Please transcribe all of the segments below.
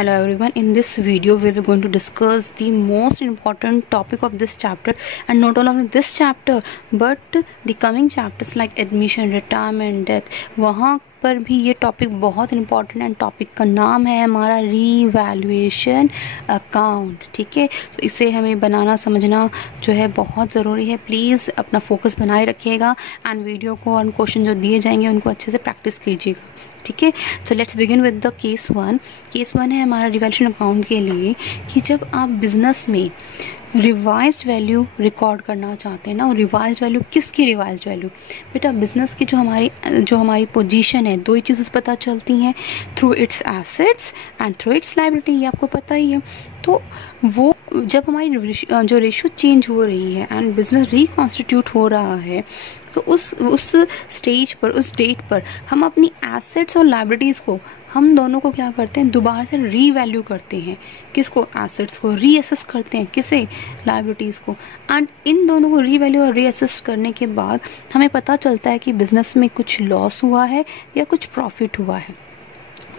Hello everyone, in this video we are going to discuss the most important topic of this chapter, and not only this chapter but the coming chapters like admission, retirement, death. वहाँ पर भी ये topic बहुत important है। Topic का नाम है हमारा रीवैल्यूएशन अकाउंट। ठीक है, तो इसे हमें बनाना समझना जो है बहुत ज़रूरी है। प्लीज़ अपना फोकस बनाए रखिएगा एंड वीडियो को और क्वेश्चन जो दिए जाएंगे उनको अच्छे से प्रैक्टिस कीजिएगा। ठीक है, so let's begin with the case one. Case one है हमारा रिवैल्यूएशन अकाउंट के लिए कि जब आप बिजनेस में रिवाइज्ड वैल्यू रिकॉर्ड करना चाहते हैं ना, और रिवाइज्ड वैल्यू किसकी रिवाइज्ड वैल्यू? बेटा बिजनेस की जो हमारी पोजीशन है, दो ही चीज़ें पता चलती हैं, through its assets and through it's liability. ये आपको पता ही है। तो वो जब हमारी जो रेशियो चेंज हो रही है एंड बिजनेस रिकॉन्स्टिट्यूट हो रहा है, तो उस स्टेज पर, उस डेट पर हम अपनी एसेट्स और लायबिलिटीज़ को, हम दोनों को क्या करते हैं, दोबारा से रीवैल्यू करते हैं। किसको? एसेट्स को रीअसेस करते हैं। किसे? लायबिलिटीज़ को। एंड इन दोनों को रीवैल्यू और रीअसेस करने के बाद हमें पता चलता है कि बिजनेस में कुछ लॉस हुआ है या कुछ प्रॉफिट हुआ है,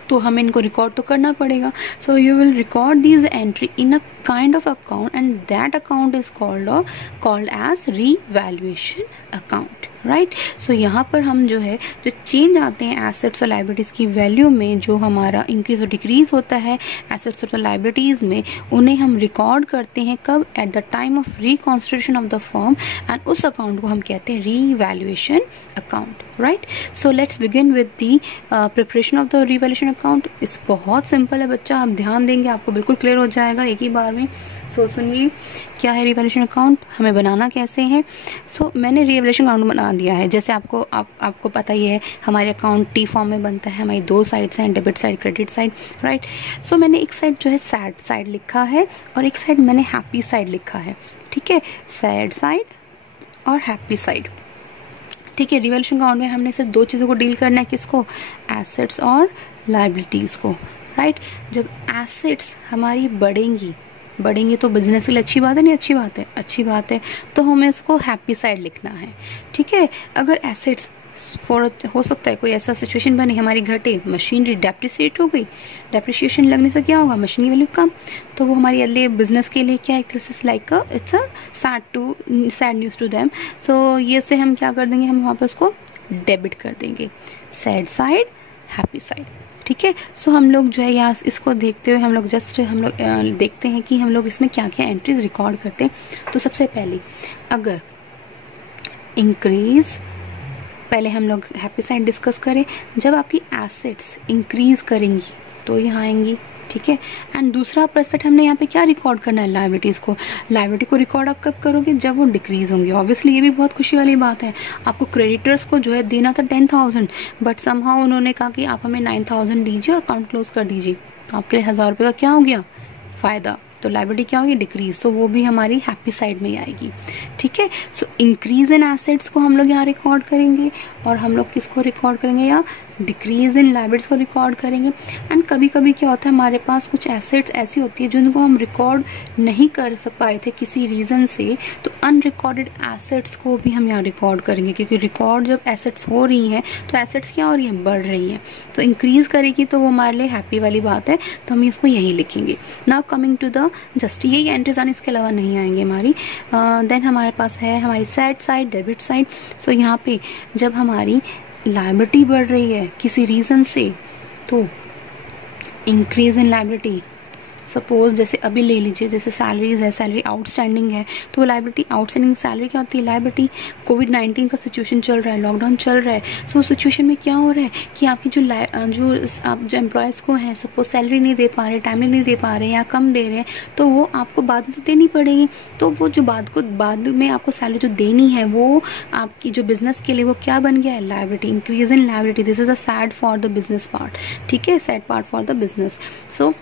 तो हमें इनको रिकॉर्ड तो करना पड़ेगा। So you will record these entry in a kind of account and that account is called as revaluation account, right. So यहाँ पर हम जो है, जो चेंज आते हैं एसेट्स और लायबिलिटीज़ की वैल्यू में, जो हमारा इंक्रीज और डिक्रीज होता है एसेट्स और लायबिलिटीज़ में, उन्हें हम रिकॉर्ड करते हैं कब? At the time of reconstitution of the firm, and उस अकाउंट को हम कहते हैं revaluation account, right. So let's begin with the preparation of the revaluation account. इस बहुत सिंपल है बच्चा, आप ध्यान देंगे आपको बिल्कुल क्लियर हो जाएगा एक ही बार में। सो सुनिए, क्या है रिवैल्यूएशन अकाउंट, हमें बनाना कैसे है। सो मैंने रिवैल्यूएशन अकाउंट बना दिया है। जैसे आपको पता ही है, हमारे अकाउंट टी फॉर्म में बनता है। हमारी दो साइड्स हैं, debit side, credit side, right. So मैंने एक साइड जो है सैड साइड लिखा है और एक साइड मैंने हैप्पी साइड लिखा है। ठीक है, सैड साइड और हैप्पी साइड। ठीक है, रिवैल्यूएशन अकाउंट में हमने सिर्फ दो चीज़ों को डील करना है। किसको? एसेट्स और लायबिलिटीज़ को, राइट। जब एसेट्स हमारी बढ़ेंगी तो बिजनेस के लिए अच्छी बात है, नहीं अच्छी बात है? अच्छी बात है, तो हमें इसको हैप्पी साइड लिखना है। ठीक है, अगर एसेट्स हो सकता है कोई ऐसा सिचुएशन बने हमारी घटे, मशीनरी डेप्रिसिएट हो गई, डेप्रिसिएशन लगने से क्या होगा? मशीन की वैल्यू कम, तो वो हमारे लिए बिजनेस के लिए क्या, एक तरह से like it's a sad news to them. So ये से हम क्या कर देंगे, हम वहाँ पर उसको डेबिट कर देंगे। Sad side, happy side. ठीक है, सो हम लोग जो है यहाँ इसको देखते हुए हम लोग देखते हैं कि हम लोग इसमें क्या क्या एंट्रीज रिकॉर्ड करते हैं। तो सबसे पहले अगर इंक्रीज, पहले हम लोग हैप्पी साइड डिस्कस करें। जब आपकी एसेट्स इंक्रीज करेंगी तो यहाँ आएंगी। ठीक है, एंड दूसरा पर्सपेक्ट हमने यहाँ पे क्या रिकॉर्ड करना है? लायबिलिटीज़ को। लायबिलिटी को रिकॉर्ड आप कब करोगे? जब वो डिक्रीज होंगी। ऑब्वियसली ये भी बहुत खुशी वाली बात है। आपको क्रेडिटर्स को जो है देना था 10,000, बट समहाउ उन्होंने कहा कि आप हमें 9,000 दीजिए और अकाउंट क्लोज कर दीजिए, तो आपके लिए 1,000 रुपये का क्या हो गया? फ़ायदा। तो लायबिलिटी क्या होगी? डिक्रीज। तो वो भी हमारी हैप्पी साइड में ही आएगी। ठीक है, सो इंक्रीज इन एसेट्स को हम लोग यहाँ रिकॉर्ड करेंगे, और हम लोग किसको रिकॉर्ड करेंगे? या डिक्रीज इन लायबिलिटीज को रिकॉर्ड करेंगे। एंड कभी कभी क्या होता है, हमारे पास कुछ एसेट्स ऐसी होती है जिनको हम रिकॉर्ड नहीं कर पाए थे किसी रीज़न से, तो अनरिकॉर्डेड एसेट्स को भी हम यहाँ रिकॉर्ड करेंगे, क्योंकि रिकॉर्ड जब एसेट्स हो रही हैं तो एसेट्स क्या हो रही हैं? बढ़ रही हैं। तो इंक्रीज करेगी तो वो हमारे लिए हैप्पी वाली बात है, तो हम इसको यहीं लिखेंगे। Now coming to the just यही एंट्रीज आने, इसके अलावा नहीं आएंगे हमारी। देन हमारे पास है हमारी सैड साइड, डेबिट साइड। सो यहाँ पे जब हमारी लायबिलिटी बढ़ रही है किसी रीज़न से, तो इंक्रीज इन लायबिलिटी, सपोज जैसे अभी ले लीजिए, जैसे सैलरीज है, सैलरी आउटस्टैंडिंग है, तो वो लायबिलिटी, आउटस्टैंडिंग सैलरी क्या होती है? लायबिलिटी। कोविड-19 का सिचुएशन चल रहा है, लॉकडाउन चल रहा है, सो उस सिचुएशन में क्या हो रहा है कि आपकी जो एम्प्लॉयज़ को हैं, सपोज सैलरी नहीं दे पा रहे, टाइमली नहीं दे पा रहे हैं या कम दे रहे हैं, तो वो आपको बाद में तो देनी पड़ेगी। तो वो जो बाद में आपको सैलरी जो देनी है, वो आपकी जो बिजनेस के लिए वो क्या बन गया है? Liability. Increase in liability, this is a sad for the business part. ठीक है, sad part for the business. So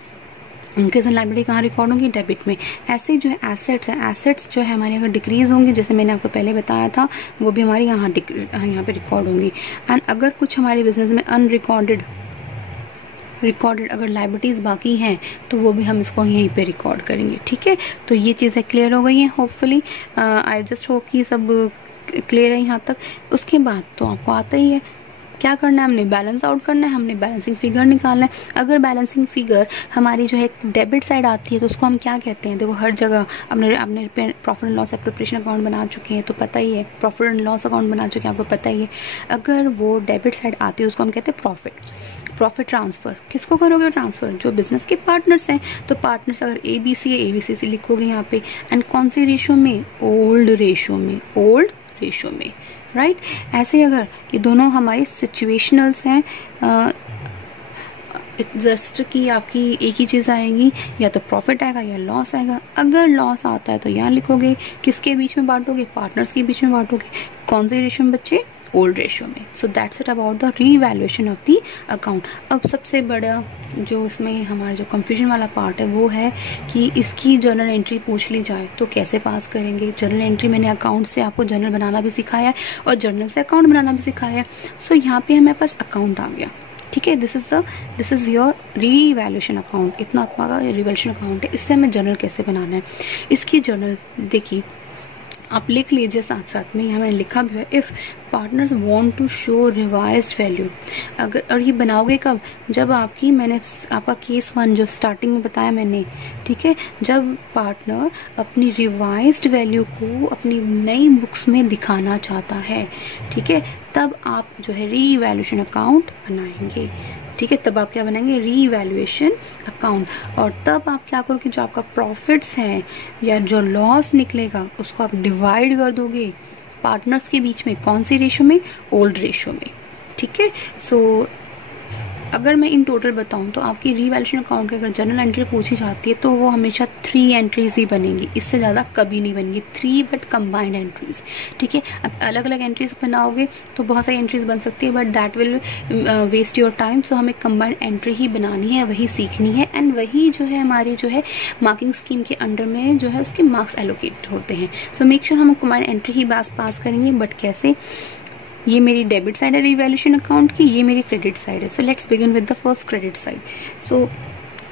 increase in liability कहाँ रिकॉर्ड होंगी? डेबिट में। ऐसे जो है एसेट्स हैं, एसेट्स जो है हमारी अगर डिक्रीज होंगी, जैसे मैंने आपको पहले बताया था, वो भी हमारी यहाँ पे रिकॉर्ड होंगी। एंड अगर कुछ हमारे बिजनेस में अनरिकॉर्डेड अगर लायबिलिटीज़ बाकी हैं, तो वो भी हम इसको यहीं पे रिकॉर्ड करेंगे। ठीक है, तो ये चीज़ें क्लियर हो गई हैं होपफुली। आई जस्ट होप कि सब क्लियर है यहाँ तक। उसके बाद तो आपको आता ही है क्या करना है, हमने बैलेंस आउट करना है, हमने बैलेंसिंग फिगर निकालना है। अगर बैलेंसिंग फिगर हमारी जो है डेबिट साइड आती है तो उसको हम क्या कहते हैं, देखो हर जगह अपने profit and loss appropriation account बना चुके हैं तो पता ही है, प्रॉफिट एंड लॉस अकाउंट बना चुके हैं आपको पता ही है। अगर वो डेबिट साइड आती है उसको हम कहते हैं प्रॉफिट ट्रांसफ़र। किसको करोगे ट्रांसफ़र, जो बिजनेस के पार्टनर्स हैं। तो पार्टनर्स अगर ABC है, ABC लिखोगे यहाँ पे, एंड कौन सी रेशो में, ओल्ड रेशो में, राइट। ऐसे ही अगर ये दोनों हमारी सिचुएशनल्स हैं, जस्ट कि आपकी एक ही चीज़ आएगी, या तो प्रॉफिट आएगा या लॉस आएगा। अगर लॉस आता है तो यहाँ लिखोगे, किसके बीच में बांटोगे, पार्टनर्स के बीच में बांटोगे। कौन से रेशो में बच्चे, ओल्ड रेशो में। So that's it about the revaluation of the account. अब सबसे बड़ा जो इसमें हमारा जो कंफ्यूजन वाला पार्ट है वो है कि इसकी जर्नल एंट्री पूछ ली जाए तो कैसे पास करेंगे। जर्नल एंट्री मैंने अकाउंट से आपको जर्नल बनाना भी सिखाया है और जर्नल से अकाउंट बनाना भी सिखाया है। सो यहाँ पे हमारे पास अकाउंट आ गया, ठीक है। This is your revaluation account, इतना आपका रीवैल्यूएशन अकाउंट है। इससे हमें जर्नल कैसे बनाना है, इसकी जर्नल देखिए आप लिख लीजिए साथ साथ में। यहाँ मैंने लिखा भी है, if partners want to show revised value. अगर, और ये बनाओगे कब, जब मैंने आपका केस 1 जो स्टार्टिंग में बताया मैंने, ठीक है, जब पार्टनर अपनी रिवाइज्ड वैल्यू को अपनी नई बुक्स में दिखाना चाहता है, ठीक है, तब आप जो है रीवैल्यूएशन अकाउंट बनाएंगे, ठीक है। तब आप क्या बनाएंगे, रीवैल्यूएशन अकाउंट। और तब आप क्या करोगे, जो आपका प्रॉफिट्स हैं या जो लॉस निकलेगा उसको आप डिवाइड कर दोगे पार्टनर्स के बीच में, कौन सी रेशो में, ओल्ड रेशो में, ठीक है। सो अगर मैं इन टोटल बताऊं तो आपकी रीवैल्यूएशन अकाउंट की अगर जर्नल एंट्री पूछी जाती है तो वो हमेशा 3 एंट्रीज ही बनेंगी, इससे ज़्यादा कभी नहीं बनेंगी। 3 बट कंबाइंड एंट्रीज, ठीक है। अब अलग अलग एंट्रीज बनाओगे तो बहुत सारी एंट्रीज बन सकती है, but that will waste your time. So हमें कंबाइंड एंट्री ही बनानी है, वही सीखनी है, एंड वही जो है हमारी जो है मार्किंग स्कीम के अंडर में जो है उसके मार्क्स एलोकेट होते हैं। सो मेक श्योर हम कंबाइंड एंट्री ही पास करेंगे, बट कैसे। ये मेरी डेबिट साइड है रीवैल्यूएशन अकाउंट की, ये मेरी क्रेडिट साइड है। So let's begin with the first credit side. So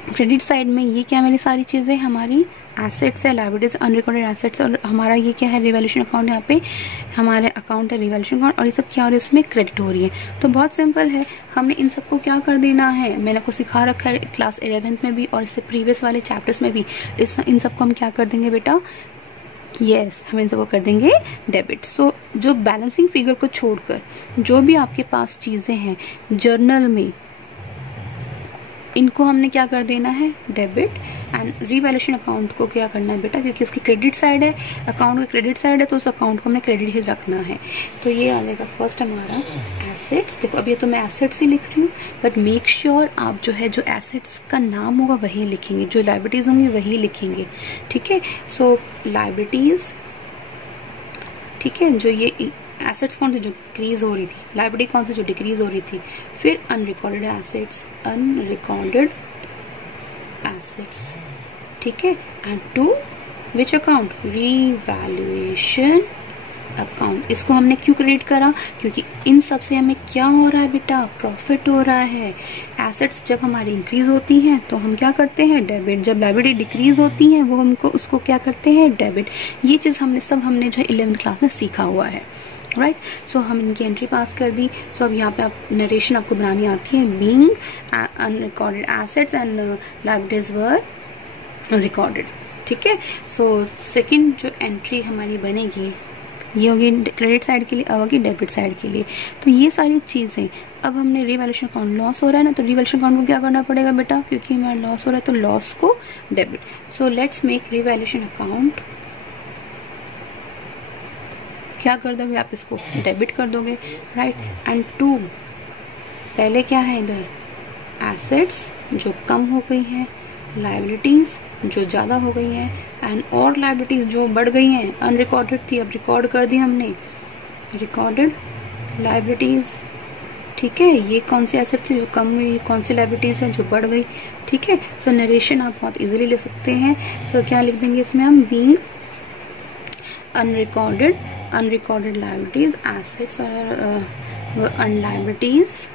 credit side में ये क्या, मेरी सारी चीज़ें हमारी एसेट्स है, लायबिलिटीज, अनरिकॉर्डेड एसेट्स, और हमारा ये क्या है, रिवैल्यूएशन अकाउंट। यहाँ पे हमारे अकाउंट है रिवैल्यूएशन अकाउंट, और ये सब क्या हो रहा है, इसमें क्रेडिट हो रही है। तो बहुत सिंपल है, हमने इन सबको क्या कर देना है, मैंने आपको सिखा रखा है क्लास 11th में भी और इससे प्रीवियस वाले चैप्टर्स में भी। इन सबको हम क्या कर देंगे बेटा, यस, हम इन सबको कर देंगे डेबिट। सो जो बैलेंसिंग फिगर को छोड़कर जो भी आपके पास चीज़ें हैं जर्नल में, इनको हमने क्या कर देना है, डेबिट। एंड रीवैल्यूएशन अकाउंट को क्या करना है बेटा, क्योंकि उसकी क्रेडिट साइड है, अकाउंट की क्रेडिट साइड है, तो उस अकाउंट को हमने क्रेडिट ही रखना है। तो ये आ जाएगा फर्स्ट हमारा एसेट्स। देखो अब ये तो मैं एसेट्स ही लिख रही हूँ, बट मेक श्योर आप जो है जो एसेट्स का नाम होगा वही लिखेंगे, जो लायबिलिटीज़ होंगी वही लिखेंगे, ठीक है। सो लायबिलिटीज़, ठीक है, जो ये एसेट्स कौन सी जो इंक्रीज हो रही थी, लायबिलिटी कौन सी जो डिक्रीज हो रही थी, फिर अनरिकॉर्डेड एसेट्स, ठीक है। And to which account, revaluation account. इसको हमने क्यों क्रेडिट करा, क्योंकि इन सब से हमें क्या हो रहा है बेटा, प्रॉफिट हो रहा है। एसेट्स जब हमारी इंक्रीज होती हैं तो हम क्या करते हैं, डेबिट। जब लायबिलिटी डिक्रीज होती हैं वो हमको उसको क्या करते हैं, डेबिट। ये चीज़ हमने जो है 11th क्लास में सीखा हुआ है, राइट। सो हम इनकी एंट्री पास कर दी। सो अब यहाँ पे आप नरेशन आपको बनानी आती है, being unrecorded assets and liabilities were recorded, ठीक है। सो सेकंड जो एंट्री हमारी बनेगी ये होगी क्रेडिट साइड के लिए, अब होगी डेबिट साइड के लिए। तो ये सारी चीज़ें, अब हमने रिवैल्यूएशन अकाउंट लॉस हो रहा है ना, तो रिवैल्यूएशन अकाउंट को क्या करना पड़ेगा बेटा, क्योंकि हमारा लॉस हो रहा है तो लॉस को debit. So let's make revaluation account, क्या कर दोगे आप, इसको डेबिट कर दोगे, राइट। एंड टू, पहले क्या है इधर, एसेट्स जो कम हो गई हैं, लायबिलिटीज़ जो ज़्यादा हो गई हैं, एंड और लायबिलिटीज़ जो बढ़ गई हैं, अनरिकॉर्डेड थी अब रिकॉर्ड कर दी हमने, रिकॉर्डेड लायबिलिटीज़, ठीक है। ये कौन सी एसेट थी जो कम हुई, कौन सी लायबिलिटीज़ है जो बढ़ गई, ठीक है। सो नरेशन आप बहुत इजीली ले सकते हैं। सो क्या लिख देंगे इसमें हम, बीइंग अनरिकॉर्डेड लायबिलिटीज़, एसेट्स और अनलायबिलिटीज़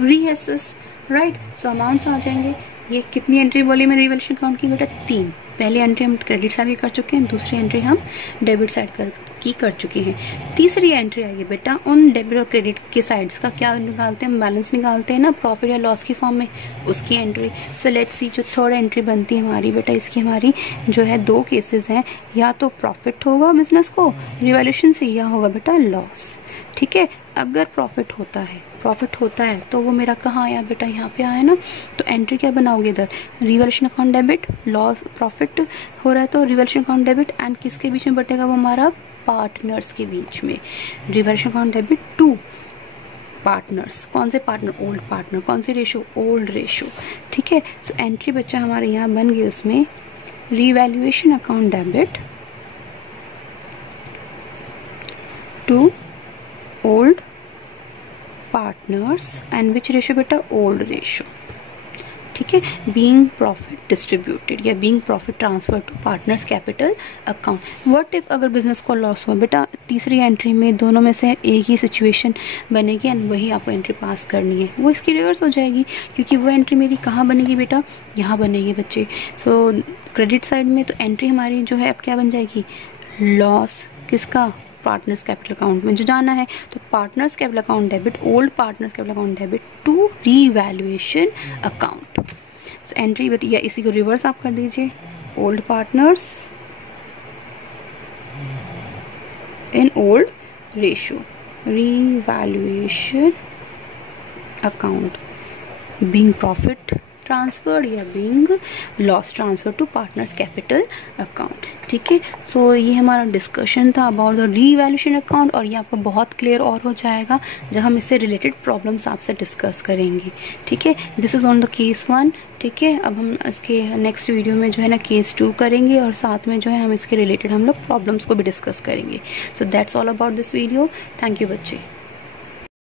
रीएसेस, राइट। सो अमाउंट्स आ जाएंगे। ये कितनी एंट्री बोली मैं रिवैल्यूएशन अकाउंट की बेटा, 3। पहली एंट्री हम क्रेडिट साइड की कर चुके हैं, दूसरी एंट्री हम डेबिट साइड की कर चुके हैं। तीसरी एंट्री आएगी बेटा उन डेबिट और क्रेडिट के साइड्स का क्या निकालते हैं, हम बैलेंस निकालते हैं ना प्रॉफिट या लॉस की फॉर्म में, उसकी एंट्री। सो लेट्स सी जो थर्ड एंट्री बनती है हमारी बेटा, इसकी हमारी जो है दो केसेस हैं, या तो प्रॉफिट होगा बिजनेस को रिवैल्यूएशन से, या होगा बेटा लॉस। ठीक है, अगर प्रॉफिट होता है तो वो मेरा कहाँ आया बेटा, यहाँ पे आया ना। तो एंट्री क्या बनाओगे इधर, revaluation account debit, loss profit हो रहा है तो रिवैल्यूएशन अकाउंट डेबिट, एंड किसके बीच में बटेगा वो हमारा, पार्टनर्स के बीच में। Revaluation account debit to partners, कौन से पार्टनर, ओल्ड पार्टनर, कौन सी रेशो, ओल्ड रेशो। ठीक है, सो एंट्री बच्चा हमारे यहाँ बन गई उसमें revaluation account debit to old partners and which ratio बेटा, ओल्ड रेशो। ठीक है, बीइंग प्रॉफिट डिस्ट्रीब्यूटेड या being profit transfer to partners capital account. What if अगर बिजनेस को लॉस हुआ बेटा, तीसरी एंट्री में दोनों में से एक ही सिचुएशन बनेगी एंड वही आपको एंट्री पास करनी है, वो इसकी रिवर्स हो जाएगी, क्योंकि वो एंट्री मेरी कहाँ बनेगी बेटा, यहाँ बनेगी बच्चे। सो क्रेडिट साइड में तो एंट्री हमारी जो है अब क्या बन जाएगी, लॉस किसका, पार्टनर्स कैपिटल अकाउंट में जो जाना है। तो partners capital account debit, old partners capital account debit to revaluation account. So entry या इसी को रिवर्स आप कर दीजिए, old partners in old ratio revaluation account, being profit transferred या being loss transfer to partners capital account. ठीक है, सो ये हमारा डिस्कशन था अबाउट द रीवैल्यूएशन अकाउंट, और ये आपको बहुत क्लियर और हो जाएगा जब हम इससे रिलेटेड प्रॉब्लम्स आपसे डिस्कस करेंगे। ठीक है, this is on the case 1। ठीक है, अब हम इसके नेक्स्ट वीडियो में जो है ना केस 2 करेंगे, और साथ में जो है हम इसके रिलेटेड हम लोग प्रॉब्लम्स को भी डिस्कस करेंगे। So that's all about this video. Thank you बच्चे।